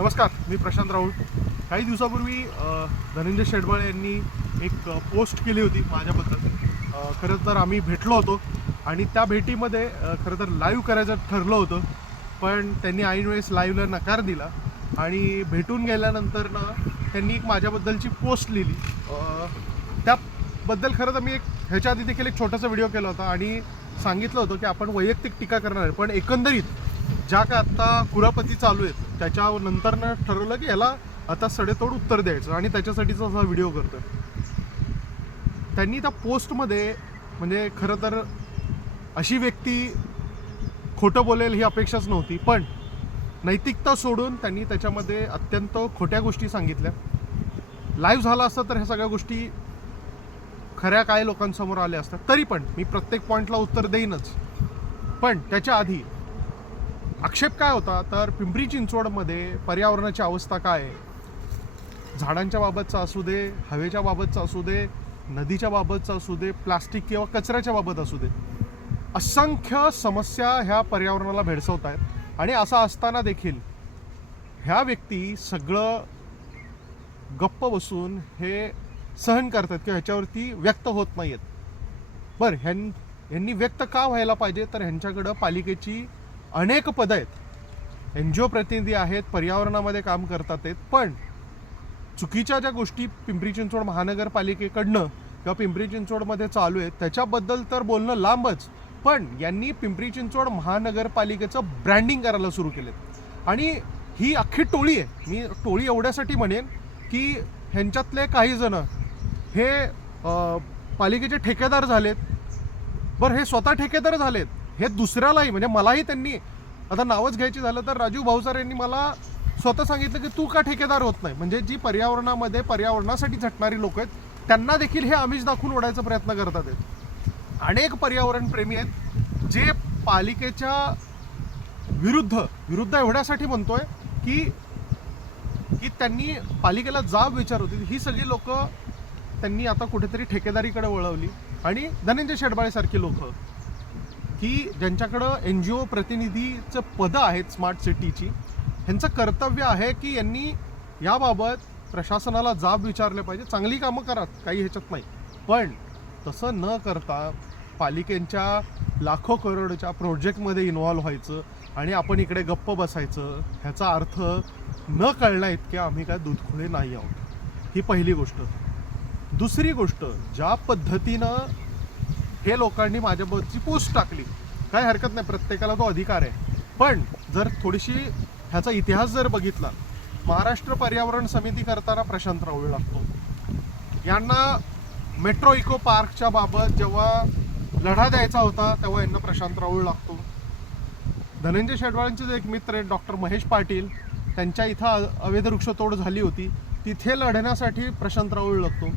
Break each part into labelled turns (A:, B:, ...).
A: नमस्कार मी प्रशांत राऊत. काही दिवसापूर्वी धनंजय शेडबळे यांनी एक पोस्ट केली होती माझ्याबद्दल. खरं तर आम्ही भेटलो होतो आणि त्या भेटीमध्ये खरं तर लाईव्ह करायचं ठरलं होतं पण त्यांनी ऐनवेळेस लाईव्हला नकार दिला आणि भेटून गेल्यानंतर ना त्यांनी एक माझ्याबद्दलची पोस्ट लिहिली. त्याबद्दल खरं तर मी एक ह्याच्या आधी देखील एक छोटासा व्हिडिओ केला होता आणि सांगितलं होतं की आपण वैयक्तिक टीका करणार आहे पण एकंदरीत ज्या काय आत्ता कुरापती चालू आहेत त्याच्यानंतरनं ठरवलं की याला आता सडेतोड उत्तर द्यायचं आणि त्याच्यासाठीचा असा व्हिडिओ करतो त्यांनी त्या पोस्टमध्ये म्हणजे खरं तर अशी व्यक्ती खोटं बोलेल ही अपेक्षाच नव्हती पण नैतिकता सोडून त्यांनी त्याच्यामध्ये अत्यंत खोट्या गोष्टी सांगितल्या. लाईव्ह झाला असता तर ह्या सगळ्या गोष्टी खऱ्या काय लोकांसमोर आल्या असतात तरी पण मी प्रत्येक पॉईंटला उत्तर देईनच. पण त्याच्या आधी आक्षेप काय होता? तर पिंपरी चिंचवडमध्ये पर्यावरणाची अवस्था काय आहे? झाडांच्या बाबतचा असू दे हवेच्या बाबतचा असू दे नदीच्या बाबतचा असू दे प्लास्टिक किंवा कचऱ्याच्या बाबत असू दे. असंख्य समस्या ह्या पर्यावरणाला भेडसवत आहेत. आणि असं असताना देखील ह्या व्यक्ती सगळं गप्प बसून हे सहन करतात किंवा ह्याच्यावरती व्यक्त होत नाहीत बरं ह्यां ह्यांनी व्यक्त का व्हायला पाहिजे? तर ह्यांच्याकडं पालिकेची अनेक पदं आहेत. एन जी ओ प्रतिनिधी आहेत पर्यावरणामध्ये काम करतात आहेत पण चुकीच्या ज्या गोष्टी पिंपरी चिंचवड महानगरपालिकेकडनं किंवा पिंपरी चिंचवडमध्ये चालू आहेत त्याच्याबद्दल तर बोलणं लांबच पण यांनी पिंपरी चिंचवड महानगरपालिकेचं ब्रँडिंग करायला सुरू केलेत. आणि ही अख्खी टोळी आहे. मी टोळी एवढ्यासाठी म्हणेन की ह्यांच्यातले काही जण हे पालिकेचे ठेकेदार झालेत बरं हे स्वतः ठेकेदार झालेत हे दुसऱ्यालाही म्हणजे मलाही त्यांनी आता नावच घ्यायची झालं तर राजू भाऊसार यांनी मला स्वतः सांगितलं की तू का ठेकेदार होत नाही? म्हणजे जी पर्यावरणामध्ये पर्यावरणासाठी झटणारी लोक आहेत त्यांना देखील हे आमिष दाखवून ओढायचा प्रयत्न करतात आहेत अनेक पर्यावरण प्रेमी आहेत जे पालिकेच्या विरुद्ध विरुद्ध एवढ्यासाठी म्हणतोय की की त्यांनी पालिकेला जाब विचार होती ही सगळी लोक त्यांनी आता कुठेतरी ठेकेदारीकडे वळवली. आणि धनंजय शेडबाळेसारखी लोक. की ज्यांच्याकडं एन जी ओ प्रतिनिधीचं पदं आहेत स्मार्ट सिटीची ह्यांचं कर्तव्य आहे की यांनी याबाबत प्रशासनाला जाब विचारले पाहिजे. चांगली कामं करा काही ह्याच्यात नाही. पण तसं न करता पालिकेच्या लाखो करोडच्या प्रोजेक्टमध्ये इन्व्हॉल्व्ह व्हायचं आणि आपण इकडे गप्प बसायचं ह्याचा अर्थ न कळण्या इतक्या आम्ही काय दूधखोळे नाही आहोत. ही पहिली गोष्ट. दुसरी गोष्ट ज्या पद्धतीनं हे लोकांनी माझ्याबद्दलची पोस्ट टाकली. काय हरकत नाही प्रत्येकाला तो अधिकार आहे. पण जर थोडीशी ह्याचा इतिहास जर बघितला महाराष्ट्र पर्यावरण समिती करताना प्रशांत राऊळ लागतो. यांना मेट्रो इको पार्कच्या बाबत जेव्हा लढा द्यायचा होता तेव्हा यांना प्रशांत राऊळ लागतो. धनंजय शेडवाळांचे एक मित्र आहेत डॉक्टर महेश पाटील त्यांच्या इथं अवैध वृक्षतोड झाली होती. तिथे लढण्यासाठी प्रशांत राऊळ लागतो.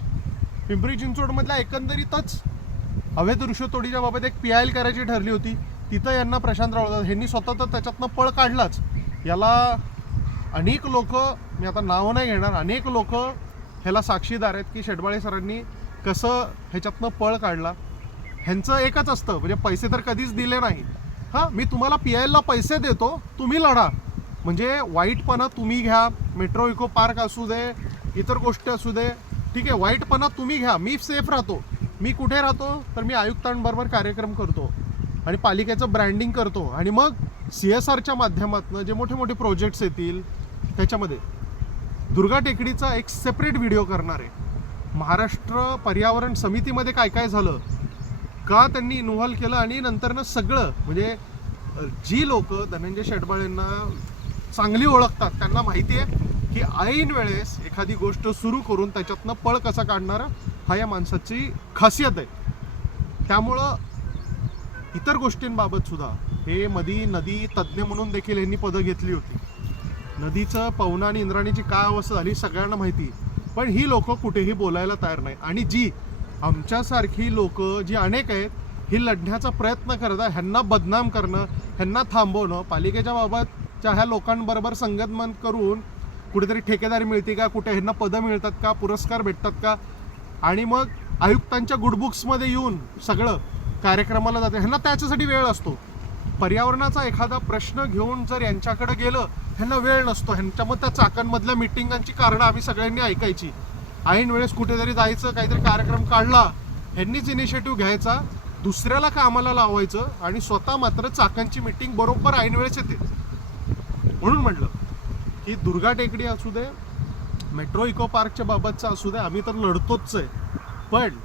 A: पिंपरी चिंचवडमधल्या एकंदरीतच अवैध वृक्षतोडीच्या बाबत एक पी आय एल करायची ठरली होती. तिथं यांना प्रशांत राऊळ ह्यांनी स्वतः तर त्याच्यातनं पळ काढलाच. याला अनेक लोक मी आता नाव नाही घेणार अनेक लोक ह्याला साक्षीदार आहेत की शेडबाळे सरांनी कसं ह्याच्यातनं पळ काढला. ह्यांचं एकच असतं म्हणजे पैसे तर कधीच दिले नाही. हां मी तुम्हाला पी आय एलला पैसे देतो तुम्ही लढा. म्हणजे वाईटपणा तुम्ही घ्या मेट्रो इको पार्क असू दे इतर गोष्टी असू दे. ठीक आहे वाईटपणा तुम्ही घ्या मी सेफ राहतो. मी कुठे राहतो तर मी आयुक्तांबरोबर कार्यक्रम करतो आणि पालिकेचं ब्रँडिंग करतो. आणि मग सी एस आरच्या माध्यमातून जे मोठे मोठे प्रोजेक्ट्स येतील त्याच्यामध्ये दुर्गा टेकडीचा एक सेपरेट व्हिडिओ करणार आहे. महाराष्ट्र पर्यावरण समितीमध्ये काय काय झालं का त्यांनी इन्व्हॉल्व केलं आणि नंतरनं सगळं म्हणजे जी लोक धनंजय शेटबाळेंना चांगली ओळखतात त्यांना माहिती आहे की ऐन वेळेस एखादी गोष्ट सुरू करून त्याच्यातनं पळ कसा काढणारा हा या माणसाची खासियत आहे. त्यामुळं इतर गोष्टींबाबत सुद्धा हे मधी नदी तज्ज्ञ म्हणून देखील यांनी पदं घेतली होती. नदीचं पवना आणि इंद्राणीची काय अवस्था झाली सगळ्यांना माहिती. पण ही लोक कुठेही बोलायला तयार नाही. आणि जी आमच्यासारखी लोक जी अनेक आहेत ही लढण्याचा प्रयत्न करत आहे ह्यांना बदनाम करणं ह्यांना थांबवणं पालिकेच्या बाबतच्या ह्या लोकांबरोबर संगतमन करून कुठेतरी ठेकेदारी मिळते का? कुठे ह्यांना पदं मिळतात का? पुरस्कार भेटतात का? आणि मग आयुक्तांच्या गुडबुक्समध्ये येऊन सगळं कार्यक्रमाला जाते. ह्यांना त्याच्यासाठी वेळ असतो. पर्यावरणाचा एखादा प्रश्न घेऊन जर यांच्याकडे गेलं ह्यांना वेळ नसतो. ह्यांच्यामध्ये त्या चाकांमधल्या मिटिंगांची कारणं आम्ही सगळ्यांनी ऐकायची. ऐन वेळेस कुठेतरी जायचं काहीतरी कार्यक्रम काढला ह्यांनीच इनिशिएटिव्ह घ्यायचा दुसऱ्याला कामाला लावायचं आणि स्वतः मात्र चाकांची मिटिंग बरोबर ऐन वेळेस येते. म्हणून म्हटलं की दुर्गा टेकडी असू दे मेट्रो इको पार्कच्या बाबतचं असू दे आम्ही तर लढतोच आहे. पण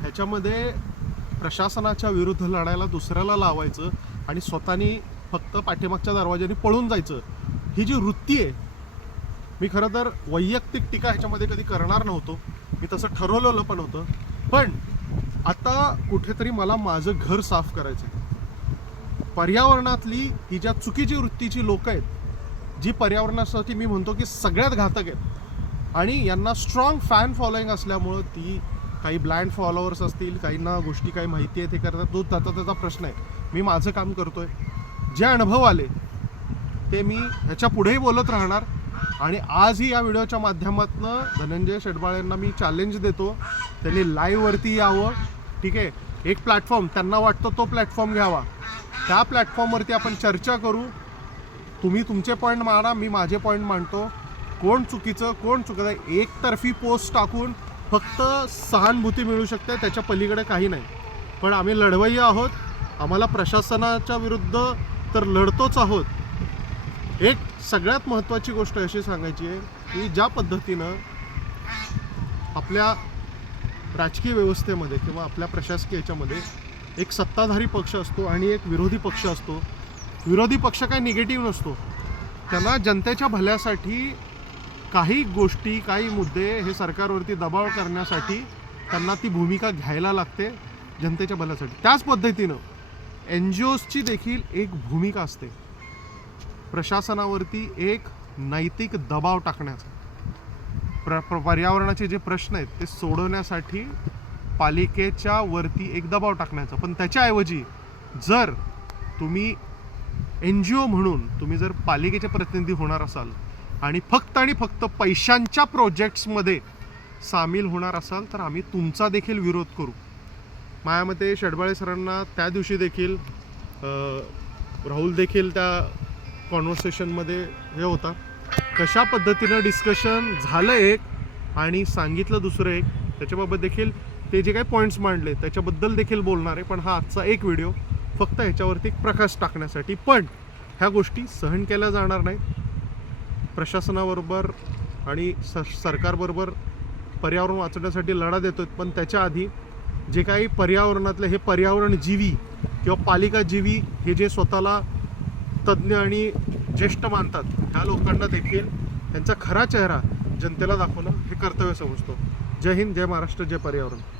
A: ह्याच्यामध्ये प्रशासनाच्या विरुद्ध लढायला दुसऱ्याला लावायचं आणि स्वतःनी फक्त पाठीमागच्या दरवाज्याने पळून जायचं ही जी वृत्ती आहे मी खरं तर वैयक्तिक टीका ह्याच्यामध्ये कधी करणार नव्हतो. मी तसं ठरवलेलं पण होतं. पण आता कुठेतरी मला माझं घर साफ करायचं आहे पर्यावरणातली ही ज्या चुकीची वृत्तीची लोक आहेत जी पर्यावरणासाठी मी म्हणतो की सगळ्यात घातक आहेत आणि यांना स्ट्रॉंग फॅन फॉलोईंग असल्यामुळं ती काही ब्लाइंड फॉलोअर्स असतील काहींना गोष्टी काही माहिती आहे ते करतात. तो त्याचा त्याचा प्रश्न आहे. मी माझं काम करतोय. जे अनुभव आले ते मी ह्याच्या पुढेही बोलत राहणार. आणि आजही या व्हिडिओच्या माध्यमातून धनंजय शेडबाळेंना मी चॅलेंज देतो. त्यांनी लाईव्हवरती यावं. ठीक आहे? एक प्लॅटफॉर्म त्यांना वाटतं तो प्लॅटफॉर्म घ्यावा. त्या प्लॅटफॉर्मवरती आपण चर्चा करू. तुम्ही तुमचे पॉईंट मांडा मी माझे पॉईंट मांडतो. कोण चुकीचं कोण चुकीचं एकतर्फी पोस्ट टाकून फक्त सहानुभूती मिळू शकते त्याच्या पलीकडे काही नाही. पण आम्ही लढवई आहोत आम्हाला प्रशासनाच्या विरुद्ध तर लढतोच आहोत. एक सगळ्यात महत्त्वाची गोष्ट अशी सांगायची आहे की ज्या पद्धतीनं आपल्या राजकीय व्यवस्थेमध्ये किंवा आपल्या प्रशासकीय याच्यामध्ये एक सत्ताधारी पक्ष असतो आणि एक विरोधी पक्ष असतो. विरोधी पक्ष काही निगेटिव्ह नसतो. त्यांना जनतेच्या भल्यासाठी काही गोष्टी काही मुद्दे हे सरकारवरती दबाव करण्यासाठी त्यांना ती भूमिका घ्यायला लागते जनतेच्या भल्यासाठी त्याच पद्धतीनं एन जी ओजची देखील एक भूमिका असते. प्रशासनावरती एक नैतिक दबाव टाकण्याचा. प्र प्र पर्यावरणाचे जे प्रश्न आहेत ते सोडवण्यासाठी पालिकेच्या वरती एक दबाव टाकण्याचा. पण त्याच्याऐवजी जर तुम्ही एन जी ओ म्हणून तुम्ही जर पालिकेचे प्रतिनिधी होणार असाल आणि फक्त आणि फक्त पैशांच्या प्रोजेक्ट्समध्ये सामील होणार असाल तर आम्ही तुमचा देखील विरोध करू. मायामते षडबाळे सरांना त्या दिवशी देखील राहुल देखील त्या कॉन्व्हर्सेशनमध्ये हे होता. कशा पद्धतीनं डिस्कशन झालं एक आणि सांगितलं दुसरं एक त्याच्याबाबत देखील ते जे काही पॉईंट्स मांडले त्याच्याबद्दल देखील बोलणार आहे. पण हा आजचा एक व्हिडिओ फक्त ह्याच्यावरती प्रकाश टाकण्यासाठी. पण ह्या गोष्टी सहन केल्या जाणार नाहीत. प्रशासनाबरोबर आणि स सरकारबरोबर पर्यावरण वाचवण्यासाठी लढा देतो आहेत पण त्याच्या आधी जे काही पर्यावरणातले हे पर्यावरण जीवी किंवा पालिका जीवी हे जे स्वतःला तज्ज्ञ आणि ज्येष्ठ मानतात ह्या लोकांना देखील त्यांचा खरा चेहरा जनतेला दाखवणं हे कर्तव्य समजतो. जय हिंद जय महाराष्ट्र जय पर्यावरण.